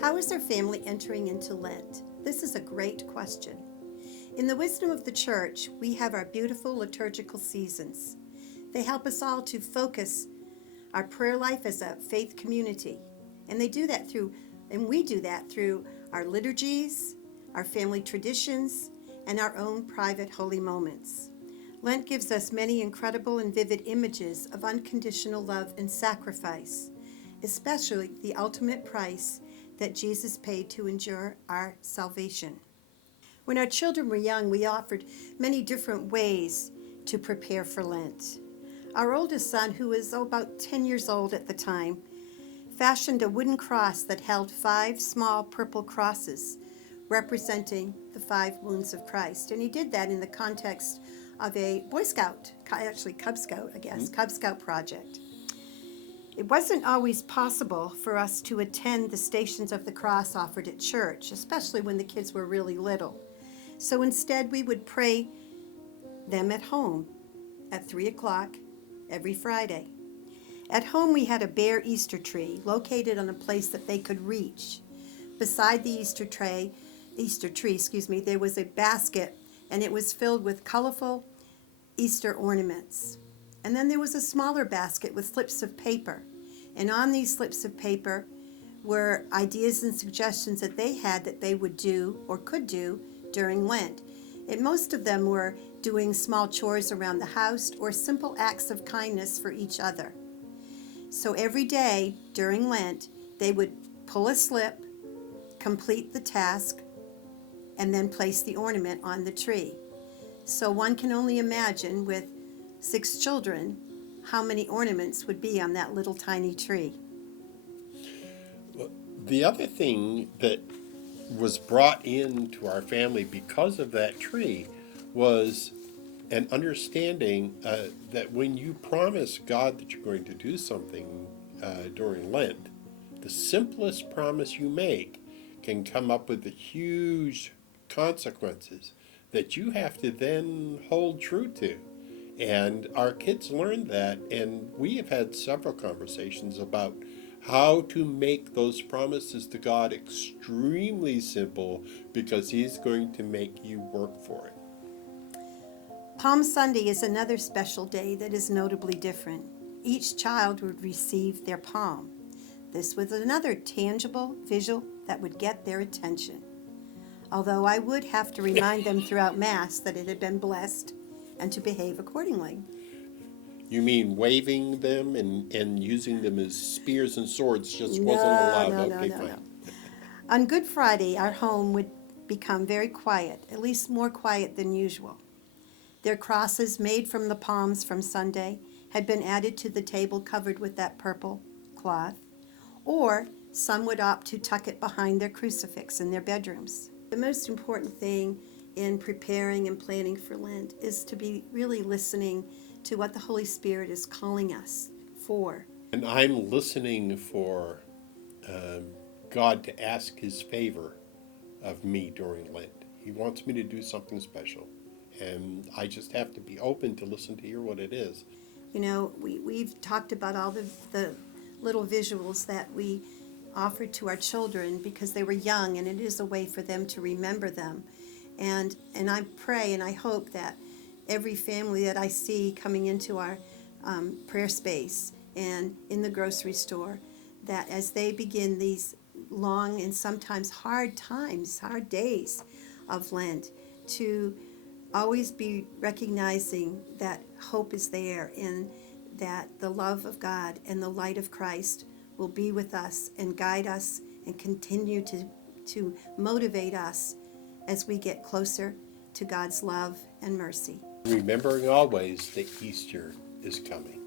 How is our family entering into Lent? This is a great question. In the wisdom of the Church, we have our beautiful liturgical seasons. They help us all to focus our prayer life as a faith community. And we do that through our liturgies, our family traditions, and our own private holy moments. Lent gives us many incredible and vivid images of unconditional love and sacrifice, especially the ultimate price that Jesus paid to ensure our salvation. When our children were young, we offered many different ways to prepare for Lent. Our oldest son, who was about 10 years old at the time, fashioned a wooden cross that held 5 small purple crosses representing the 5 wounds of Christ. And he did that in the context of a Boy Scout, actually Cub Scout, Cub Scout project. It wasn't always possible for us to attend the Stations of the Cross offered at church, especially when the kids were really little. So instead, we would pray them at home at 3 o'clock every Friday. At home, we had a bare Easter tree located on a place that they could reach. Beside the Easter tree, there was a basket, and it was filled with colorful Easter ornaments. And then there was a smaller basket with slips of paper. And on these slips of paper were ideas and suggestions that they had that they would do or could do during Lent. And most of them were doing small chores around the house or simple acts of kindness for each other. So every day during Lent, they would pull a slip, complete the task, and then place the ornament on the tree. So one can only imagine with 6 children how many ornaments would be on that little tiny tree. Well, the other thing that was brought into our family because of that tree was an understanding that when you promise God that you're going to do something during Lent, the simplest promise you make can come up with the huge consequences that you have to then hold true to. And our kids learned that, and we have had several conversations about how to make those promises to God extremely simple, because He's going to make you work for it. Palm Sunday is another special day that is notably different. Each child would receive their palm. This was another tangible visual that would get their attention. Although I would have to remind them throughout Mass that it had been blessed and to behave accordingly. You mean waving them and using them as spears and swords just wasn't allowed? No. On Good Friday, our home would become very quiet, at least more quiet than usual. Their crosses made from the palms from Sunday had been added to the table covered with that purple cloth, or some would opt to tuck it behind their crucifix in their bedrooms. The most important thing in preparing and planning for Lent is to be really listening to what the Holy Spirit is calling us for. And I'm listening for God to ask His favor of me during Lent. He wants me to do something special, and I just have to be open to listen to hear what it is. You know, we've talked about all the little visuals that we offered to our children because they were young, and it is a way for them to remember them. And I pray and I hope that every family that I see coming into our prayer space and in the grocery store, that as they begin these long and sometimes hard days of Lent, to always be recognizing that hope is there and that the love of God and the light of Christ will be with us and guide us and continue to motivate us as we get closer to God's love and mercy. Remembering always that Easter is coming.